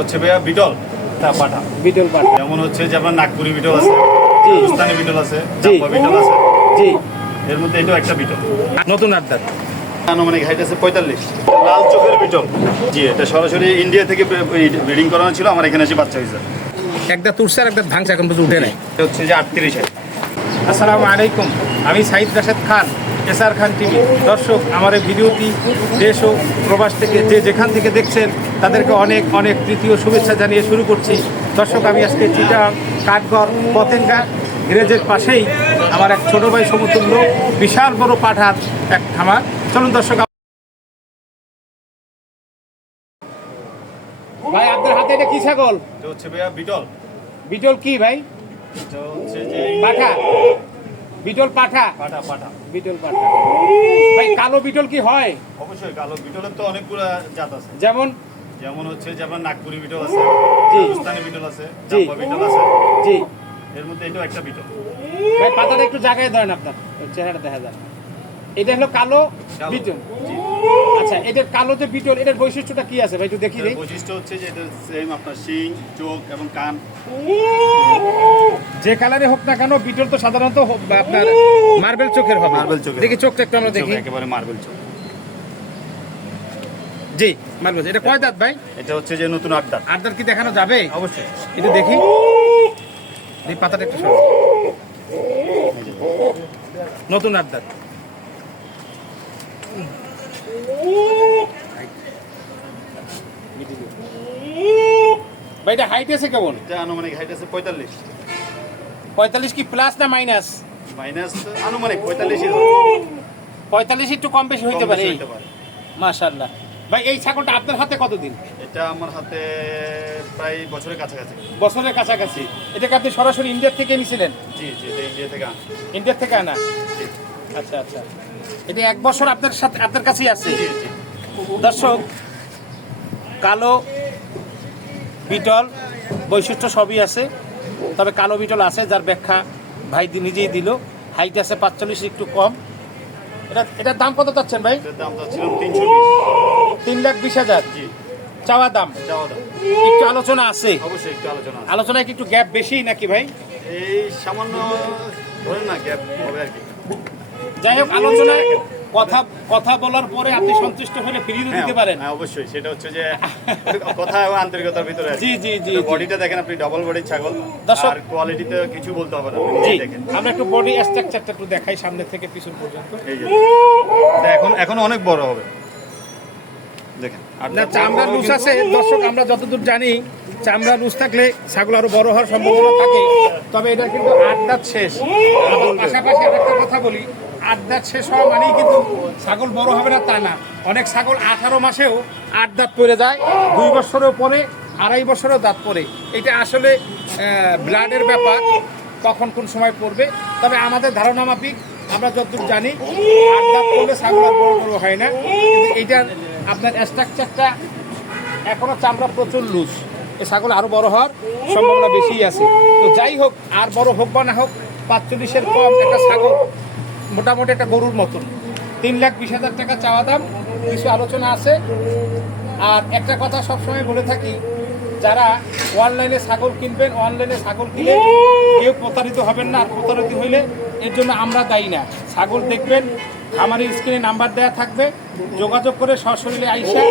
হচ্ছে ভাইয়া বিটল পাঠা বিটল পাঠা যেমন হচ্ছে যে আপনার নাগপুরি বিটল আছে, জি হিন্দুস্তানি বিটল আছে, জি জাম্বা বিটল আছে, জি এর মধ্যে এটাও একটা বিটল। নতুন আড্ডা আনুমানিক হাইট আছে 45। লাল চোখের বিটল, জি এটা সরাসরি ইন্ডিয়া থেকে ব্রিডিং করানো ছিল, আমার এখানে এসে বাচ্চা হয়েছে। একটা তুরছে আর একটা ভাঙছে, এখন পর্যন্ত উঠে নাই। এটা হচ্ছে যে 38 হাইট। আসসালামু আলাইকুম, আমি সাইদ রাশেদ খান, এসআর খান টিভি। দর্শক, আমার এই ভিডিওটি দেশ ও প্রবাস থেকে যে যেখান থেকে দেখছেন তাদেরকে অনেক অনেক প্রীতি ও শুভেচ্ছা জানিয়ে শুরু করছি। দর্শক, আমি আজকে চিটাগাং কাঠগড় পতেঙ্গা গ্যারেজের পাশেই আমার এক ছোটো ভাই সমতুল্য বিশাল বড় পাঠার এক খামার। চলুন দর্শক, ভাই আপনার হাতে এটা কি ছাগল? এটা হচ্ছে ভাইয়া বিটল। বিটল কি ভাই? এটা হচ্ছে যে পাঠা, বিটল পাঠা, পাঠা পাঠা। বিটল পাঠা। ভাই কালো বিটল কি হয়? অবশ্যই কালো বিটলের তো অনেকগুলো জাত আছে, যেমন যেমন হচ্ছে যে আপনার নাগপুরি বিটল আছে, জি হিন্দুস্তানি বিটল আছে, জি জাম্বা বিটল আছে, জি। এর মধ্যে এটাও একটা বিটল। ভাই পাতাটা একটু জায়গায় ধরেন, আপনার চেহারা দেখা যায়। এটা হলো কালো কালো। বিটল। জি। আচ্ছা, এটার কালো যে বিটল, এটার বৈশিষ্ট্যটা কি আছে ভাই, একটু দেখি এটার দিই। বৈশিষ্ট্য হচ্ছে যে এটা সেম আপনার শিং, চোখ এবং কান। যে কালারে হোক না কেন, বিটল তো সাধারণত আপনার মার্বেল চোখের হবে। মার্বেল চোখের দেখি চোখটা একটু আমরা চোখ দেখি। একেবারে মার্বেল চোখ। জি মার্বেল। এটা কয় দাঁত ভাই? এটা হচ্ছে যে নতুন আড্ডা। আর দাঁত কি দেখানো যাবে? অবশ্যই। একটু দেখি, এই পাতাটা একটু সরো। নতুন আড্ডা। ভাই এটা হাইট আছে কেমন? এটা আনুমানিক হাইট আছে 45। 45 কি প্লাস না মাইনাস? মাইনাস আনুমানিক 45 45 একটু কম বেশি হইতে পারে। মাশাআল্লাহ। ভাই এই ছাগলটা আপনার হাতে কতদিন? এটা আমার হাতে প্রায় বছরের কাছাকাছি। বছরের কাছাকাছি। এটাকে আপনি সরাসরি ইন্ডিয়া থেকে নিয়েছিলেন? জি জি, এটা ইন্ডিয়া থেকে আনা। ইন্ডিয়া থেকে আনা। জি আচ্ছা আচ্ছা। এটা এক বছর আপনার সাথে আপনার কাছেই আছে। জি জি। দর্শক, কালো বিটল বৈশিষ্ট্য সবই আছে, তবে কালো বিটল আছে যার ব্যাখ্যা ভাই নিজেই দিল। হাইট আছে 45, একটু কম। এটার দাম কত চাচ্ছেন ভাই? এটার দাম চাচ্ছিলাম 320। 3,20,000 জি। চাওয়া দাম। যাওয়া দাম। একটু আলোচনা আছে? অবশ্যই একটু আলোচনা আছে। আলোচনায় কি একটু গ্যাপ বেশি নাকি ভাই? এই সামান্য ধরেন না গ্যাপ হবে আর কি। যাই হোক, আলোচনায় কথা কথা বলার পরে আপনি সন্তুষ্ট হলে ফিরিয়ে দিতে পারেন। হ্যাঁ অবশ্যই, সেটা হচ্ছে যে কথা এবং আন্তরিকতার ভিতরে আছে। জি জি জি। বডিটা দেখেন আপনি, ডাবল বডির ছাগল। দর্শক- আর কোয়ালিটিতে কিছু বলতে হবে না, আপনি জি, নিজেই দেখেন। আমরা একটু বডি স্ট্রাকচারটা একটু দেখাই সামনে থেকে পিছন পর্যন্ত। এই যে এটা এখন অনেক বড় হবে, দেখেন। না, চামড়া লুজ আছে দর্শক, আমরা যতদূর জানি চামড়া লুজ থাকলে ছাগল আরো বড় হওয়ার সম্ভাবনা থাকে। তবে এটা কিন্তু 8 দাঁত শেষ। আবার পাশাপাশি একটা কথা বলি, 8 দাঁত শেষ হওয়া মানেই কিন্তু ছাগল বড় হবে না তা না। অনেক ছাগল 18 মাসেও 8 দাঁত পড়ে যায়, 2 বছরেও পরে, 2.5 বছরেও দাঁত পড়ে। এটা আসলে ব্লাডের ব্যাপার, কখন কোন সময় পড়বে। তবে আমাদের ধারণা মাফিক আমরা যতদূর জানি 8 দাঁত পড়লে ছাগল আর বড় বড় হয় না। কিন্তু এইটার আপনার স্ট্রাকচারটা এখনো চামড়া প্রচুর লুজ, এই ছাগল আরো বড় হওয়ার সম্ভাবনা বেশি আছে। তো যাই হোক, আর বড় হোক বা না হোক, 45-এর কম একটা ছাগল মোটামুটি একটা গরুর মতন। 3,20,000 টাকা চাওয়া দাম, কিছু আলোচনা আছে। আর একটা কথা সবসময় বলে থাকি, যারা অনলাইনে ছাগল কিনবেন, অনলাইনে ছাগল কিনে কেউ প্রতারিত হবেন না। আর প্রতারিত হইলে এর জন্য আমরা দায়ী না। ছাগল দেখবেন, আমার স্ক্রিনে নাম্বার দেওয়া থাকবে, যোগাযোগ করে সশরীরে আইসা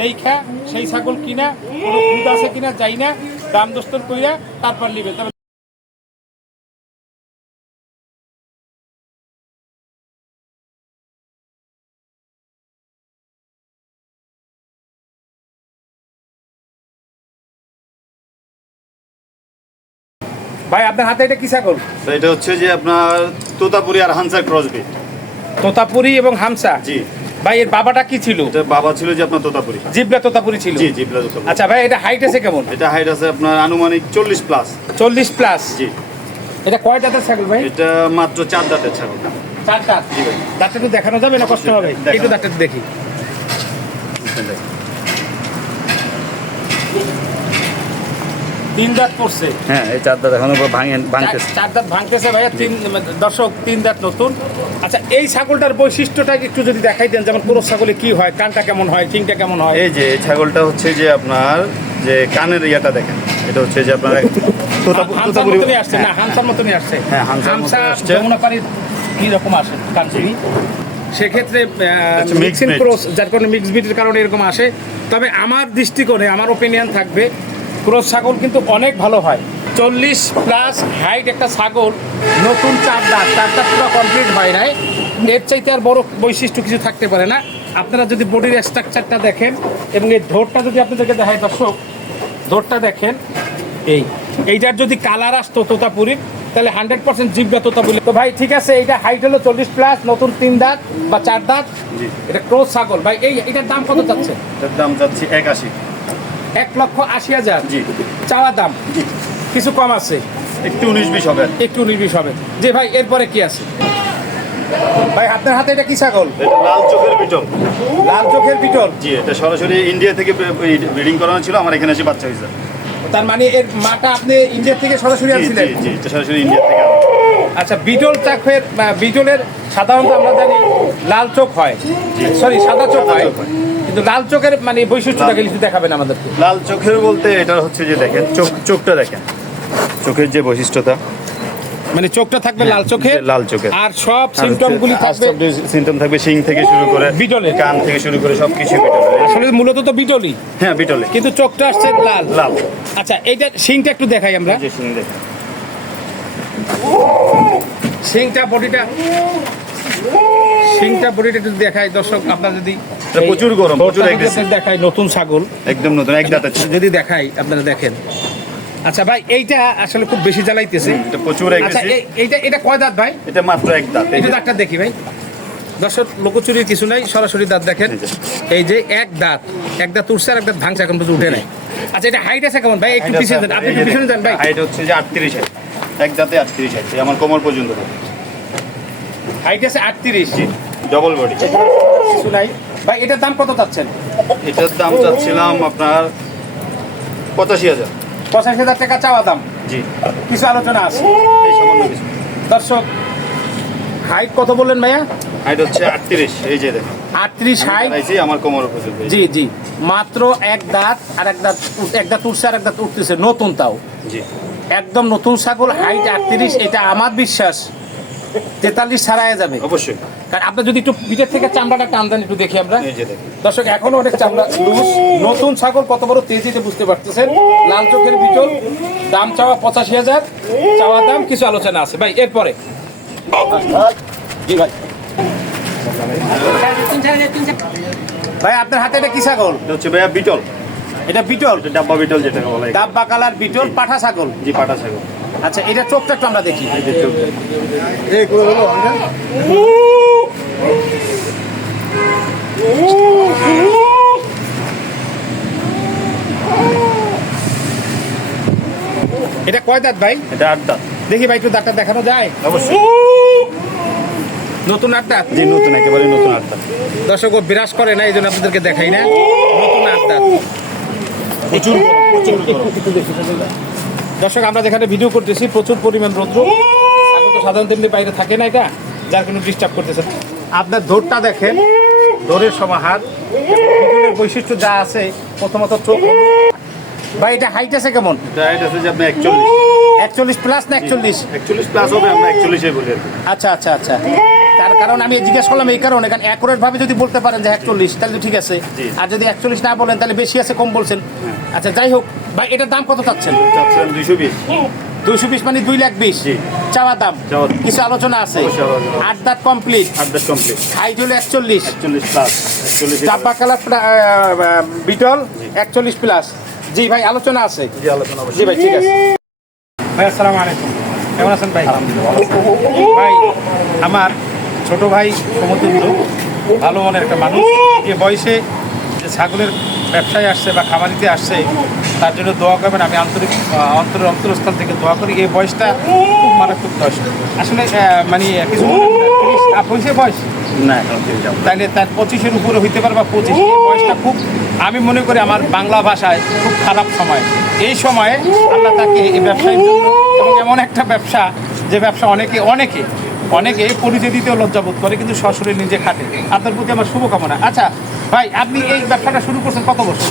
দেইখা সেই ছাগল কিনা, কোনো খুদ আছে কিনা যাই না, দাম দস্তর কইরা তারপর নিবে। তবে ভাই আপনার হাতে এটা কি ছাগল? তো এটা হচ্ছে যে আপনার তোতাপুরি আর হানসার ক্রসবিট। তোতাপুরি এবং হামসা। জি। ভাই এর বাবাটা কি ছিল? এটা বাবা ছিল যে আপনার তোতাপুরি। জিবলা তোতাপুরি ছিল। জি জিবলা তোতাপুরি। আচ্ছা ভাই, এটা হাইট আছে কেমন? এটা হাইট আছে আপনার আনুমানিক 40 প্লাস। 40 প্লাস। জি। এটা কয় দাঁতের ছাগল ভাই? এটা মাত্র 4 দাঁতের ছাগল। 4 দাঁত। জি ভাই। দাঁতটা একটু দেখানো যাবে না কষ্ট হবে? দেখানো। একটু দাঁতটা দেখি। তিন দাঁত পড়ছে, হ্যাঁ এই 4 দাঁত এখনো ভাঙতেছে। চার দাঁত ভাঙতেছে ভাইয়া, দর্শক তিন দাঁত নতুন। আচ্ছা এই ছাগলটার বৈশিষ্ট্যটা একটু যদি দেখাই দেন, যেমন পুরো ছাগলে কি হয়, কানটা কেমন হয়, চিংটা কেমন হয়? এই যে এই ছাগলটা হচ্ছে যে আপনার যে কানের ইয়াটা দেখেন, এটা হচ্ছে যে আপনার হামসার মতনই আসছে না, হামসার মতনই আসছে। হ্যাঁ, হামসার মতনই হামসা আসছে। যমুনাপাড়ির কিরকম আসে কানচুরি, সেক্ষেত্রে mixed মিক্সিং breed। ক্রস, যার কারণে মিক্স ব্রিডের কারণে এরকম আসে। তবে আমার দৃষ্টিকোণে, আমার ওপিনিয়ন থাকবে, ক্রস ছাগল কিন্তু অনেক ভালো হয়। 40+ হাইট একটা ছাগল, নতুন 4 দাঁত পুরো কমপ্লিট হয় নাই, এর চাইতে আর বড় বৈশিষ্ট্য কিছু থাকতে পারে না। আপনারা যদি বডির স্ট্রাকচারটা দেখেন এবং এই ধোরটা যদি আপনাদেরকে দেখায় দর্শক, ধোরটা দেখেন, এইটার যদি কালার আসতো তোতাপুরি, তাহলে 100% জিভটা তোতাপুরি। তো ভাই ঠিক আছে, এইটা হাইট হলো 40+, নতুন 3 দাঁত বা 4 দাঁত, এটা ক্রস ছাগল। ভাই এটার দাম কত চাচ্ছে? এটার দাম যাচ্ছে 81। 1,80,000 জি। চাওয়া দাম, জি। কিছু কম আছে, একটু 19-20 হবে। একটু 19-20 হবে। যে ভাই এরপরে কি আছে? ভাই আপনার হাতে এটা কি ছাগল? এটা লাল চোখের বিটল। লাল চোখের বিটল। জি, এটা সরাসরি ইন্ডিয়া থেকে ব্রিডিং করানো ছিল, আমার এখানে এসে বাচ্চা হয়েছে। তার মানে এর মাটা আপনি ইন্ডিয়া থেকে সরাসরি জি আনছিলেন? জি জি, এটা সরাসরি ইন্ডিয়া থেকে আনা। আচ্ছা, বিটল চাকের, বিটলের সাধারণত আমরা জানি লাল চোখ হয়, সরি সাদা চোখ সাদা হয়, চোখ হয়। কিন্তু লাল চোখের মানে বৈশিষ্ট্যটাকে কিছু দেখাবেন আমাদেরকে। লাল চোখের বলতে এটা হচ্ছে যে দেখেন চোখটা দেখেন, চোখের যে বৈশিষ্ট্যতা, মানে চোখটা থাকবে লাল চোখে, লাল চোখের, আর সব সিমটমগুলি থাকবে সিমটম থাকবে শিং থেকে শুরু করে বিটলের, কান থেকে শুরু করে সবকিছু বিটলের। আসলে মূলত তো বিটলই, হ্যাঁ বিটলে, কিন্তু চোখটা আসছে লাল। লাল। আচ্ছা এইটা শিংটা একটু দেখাই আমরা, যে শিং দেখেন, শিংটা বডিটা একটু দেখাই দর্শক। আপনার যদি এটা প্রচুর গরম, প্রচুর যদি aggressive। আপনাদের দেখাই, নতুন ছাগল একদম নতুন, এক দাঁতের ছিল। যদি দেখাই আপনারা দেখেন। আচ্ছা ভাই এইটা আসলে খুব বেশি জ্বালাইতেছে। এটা প্রচুর আচ্ছা aggressive। এটা কয় দাঁত ভাই? এটা মাত্র এক দাঁত। এই যে দাঁতটা দেখি ভাই, দর্শক লোকচুরির কিছু নাই, সরাসরি দাঁত দেখেন। এই যে এক দাঁত উঠছে আর এক দাঁত ভাঙছে, এখন পর্যন্ত উঠে নাই। আচ্ছা এটা হাইট আছে কেমন ভাই? একটু পিছিয়ে দেন, আপনি একটু পিছনে দেন ভাই। হাইট হচ্ছে যে 38 হাইট, এক দাঁতে 38 হাইট, আমার কোমর পর্যন্ত। হাইট আছে 38, ডবল বডি, কিছু নাই ভাই। এটার দাম কত চাচ্ছেন? এটার দাম চাচ্ছিলাম আপনার 85,000। 85,000 টাকা চাওয়া দাম, জি, কিছু আলোচনা আছে। এই সামান্য কিছু। দর্শক হাইট কত বললেন ভাইয়া? হাইট হচ্ছে 38, এই যে দেখেন 38 হাইট, আইছি আমার কোমর পর্যন্ত। জি জি, মাত্র এক দাঁত আর এক দাঁত উঠছে আর এক দাঁত উঠতেছে, নতুন, তাও জি, একদম নতুন ছাগল। হাইট 38, এটা আমার বিশ্বাস 43 ছাড়াই যাবে অবশ্যই। কারণ আপনি যদি একটু পিঠের থেকে চামড়াটা টান দেন, একটু দেখি আমরা। এই যে দেখেন, দর্শক এখনো অনেক চামড়া লুজ, নতুন ছাগল কত বড় তেজিতে বুঝতে পারতেছেন। লাল চোখের বিটল, দাম চাওয়া 85,000, চাওয়া দাম, কিছু আলোচনা আছে ভাই। এরপরে জি ভাই, ভাই আপনার হাতে এটা কি ছাগল? এটা হচ্ছে ভাইয়া বিটল। এটা বিটল, এটা ডাব্বা বিটল যেটা বলা হয়। ডাব্বা কালার বিটল, পাঠা ছাগল। জি, পাটা ছাগল। আচ্ছা এটা চোখটা একটু আমরা দেখি। এই যে চোখটা। এটা কয় দাঁত ভাই? এটা 8 দাঁত। দেখি ভাই একটু দাঁতটা দেখানো যায়? অবশ্যই। নতুন 8 দাঁত। জি, নতুন, একেবারে নতুন 8 দাঁত। দর্শক ও বিরাজ করে না, এই জন্য আপনাদেরকে দেখাই না। নতুন 8 দাঁত, প্রচুর গরম, প্রচুর গরম। দর্শক আমরা যেখানে ভিডিও করতেছি প্রচুর পরিমাণ রৌদ্র, ছাগল তো সাধারণত এমনি বাইরে থাকে না, এটা যার কোনো ডিস্টার্ব করতেছে। আপনার দৌড়টা দেখেন, দৌড়ের সমাহার, বিটলের বৈশিষ্ট্য যা আছে, প্রথমত চোখ হলুদ। ভাই এটা হাইট আছে কেমন? এটা হাইট আছে যে আপনি 41। 41+ না 41? 41 প্লাস হবে, আমরা 41 বলি আর কি। আচ্ছা আচ্ছা আচ্ছা, তার কারণ আমি জিজ্ঞেস করলাম এই কারণে, কারণ অ্যাকুরেট ভাবে যদি বলতে পারেন যে 41, তাহলে তো ঠিক আছে। জি। আর যদি 41 না বলেন তাহলে বেশি আছে কম বলছেন। আচ্ছা যাই হোক ভাই, এটার দাম কত চাচ্ছেন? চাচ্ছিলাম 220। 220 মানে 2,20,000 জি। চাওয়া দাম, চাওয়া দাম। কিছু আলোচনা আছে। অবশ্যই আলোচনা। 8 দাঁত কমপ্লিট, 8 দাঁত কমপ্লিট। হাইট হলো 41, 41 প্লাস। 41 ডাব্বা কালার বিটল, 41+। জি ভাই আলোচনা আছে। জি, আলোচনা জি ভাই ঠিক আছে। ভাই আসসালামু আলাইকুম, কেমন আছেন ভাই? ভাই আমার ছোট ভাই সমুদ্র, ভালো মনের একটা মানুষ, যে বয়সে যে যে ছাগলের ব্যবসায় আসছে বা খামারিতে আসছে তার জন্য দোয়া করবেন। আমি অন্তরস্থল থেকে দোয়া করি। এই বয়সটা খুব মারাত্মক বয়স আসলে, মানে কিছু হয়েছে বয়স না এখন থেকে যাবো। তাইলে তার 25-এর উপরে হইতে পারে বা 25। এই বয়সটা খুব, আমি মনে করি আমার বাংলা ভাষায় খুব খারাপ সময়। এই সময়ে আল্লাহ তাকে এই ব্যবসায়ের জন্য, এবং এমন একটা ব্যবসা যে ব্যবসা অনেকে পরিচয় দিতেও লজ্জাবোধ করে, কিন্তু সশরীরে নিজে খাটে। আপনার প্রতি আমার শুভকামনা। আচ্ছা ভাই, আপনি এই ব্যবসাটা শুরু করছেন কত বছর?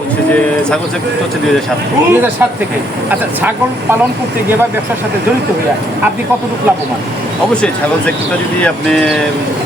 হচ্ছে যে ছাগল সেক্টর হচ্ছে 2007। 2007 থেকে। আচ্ছা, ছাগল পালন করতে গিয়ে বা ব্যবসার সাথে জড়িত হয়ে আপনি কতটুকু লাভবান? অবশ্যই ছাগল সেক্টরটা যদি আপনি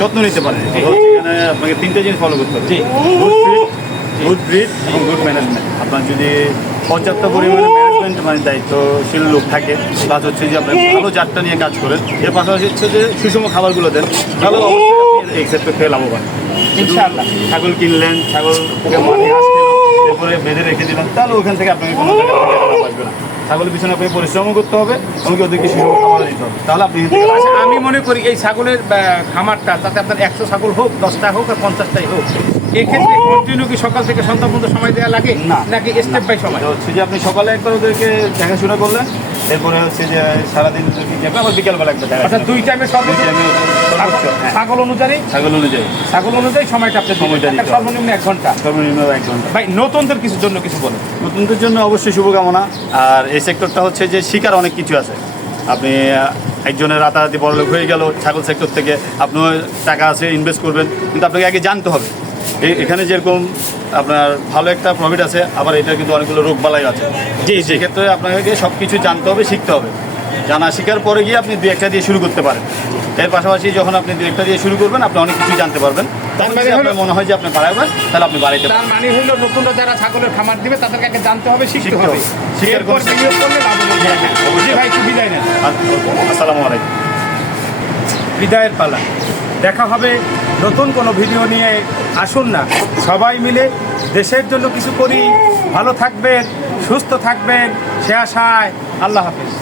যত্ন নিতে পারেন, এখানে আপনাকে 3টে জিনিস ফলো করতে হবে। জি। গুড ব্রিড এবং গুড ম্যানেজমেন্ট। আপনার যদি পর্যাপ্ত পরিমাণে ম্যানেজমেন্ট মানে দায়িত্বশীল লোক থাকে, প্লাস হচ্ছে যে আপনি ভালো জাতটা নিয়ে কাজ করেন, এর পাশাপাশি হচ্ছে যে সুষম খাবারগুলো দেন, তাহলে অবশ্যই আপনি এই সেক্টর থেকে লাভবান। ইনশাআল্লাহ। ছাগল কিনলেন, ছাগলকে মাঠে আসছিল, এরপরে বেঁধে রেখে দিলেন, তাহলে ওখান থেকে আপনাকে কোনো জায়গা থেকে লাভ আসবে না। ছাগলের পিছনে আপনাকে পরিশ্রমও করতে হবে, এমনকি ওদেরকে সুষম খাবার দিতে হবে, তাহলে আপনি এখান থেকে লাভ আচ্ছা, আমি মনে করি এই ছাগলের খামারটা, তাতে আপনার 100 ছাগল হোক, 10টা হোক আর 50টাই হোক, এক্ষেত্রে কন্টিনিউ কি সকাল থেকে সন্ধ্যা পর্যন্ত সময় দেওয়া লাগে না। নাকি স্টেপ বাই সময়? এটা হচ্ছে যে আপনি সকালে একবার ওদেরকে দেখাশোনা করলেন, এরপরে হচ্ছে যে সারাদিন ওদেরকে যাবে, আবার বিকেলবেলা একবার আচ্ছা, দেখাশোনা। 2 টাইমে সর্বোচ্চ সর্বোচ্চ, হ্যাঁ। ছাগল অনুযায়ী ছাগল অনুযায়ী সময়টা আপনি সময়টা দিবেন। দিতে হবে। সর্বনিম্ন 1 ঘন্টা। সর্বনিম্ন 1 ঘন্টা। ভাই, নতুনদের কিছুর জন্য কিছু বলেন। নতুনদের জন্য অবশ্যই শুভকামনা। আর এই সেক্টরটা হচ্ছে যে শিকার অনেক কিছু আছে। আপনি একজনের রাতারাতি বড়লোক হয়ে গেল ছাগল সেক্টর থেকে, আপনিও টাকা আছে ইনভেস্ট করবেন, কিন্তু আপনাকে আগে জানতে হবে। এখানে যেরকম আপনার ভালো একটা প্রফিট আছে, আবার এটা কিন্তু অনেকগুলো রোগবালাই আছে। জি, জি। সেক্ষেত্রে আপনাকে সব কিছু জানতে হবে, শিখতে হবে। জানা শিকার পরে গিয়ে আপনি 2-1টা দিয়ে শুরু করতে পারেন। এর পাশাপাশি যখন আপনি 2-1টা দিয়ে শুরু করবেন, আপনি অনেক কিছু জানতে পারবেন। তার মানে যদি আপনার মনে হয় যে আপনি বাড়াবেন, তাহলে আপনি বাড়াইতে পারেন। তার মানে হলো নতুনরা যারা ছাগলের খামার দিবে তাদেরকে আগে জানতে হবে, শিখতে শিখতে হবে। হবে। শিকার এরপর করতে বিনিয়োগ করলে লাভবান হবে। হ্যাঁ, জি ভাই, একটু বিদায় নেন। আসসালামু আলাইকুম। বিদায়ের পালা। দেখা হবে নতুন কোনো ভিডিও নিয়ে। আসুন না সবাই মিলে দেশের জন্য কিছু করি। ভালো থাকবেন, সুস্থ থাকবেন, সে আশায়। আল্লাহ হাফেজ।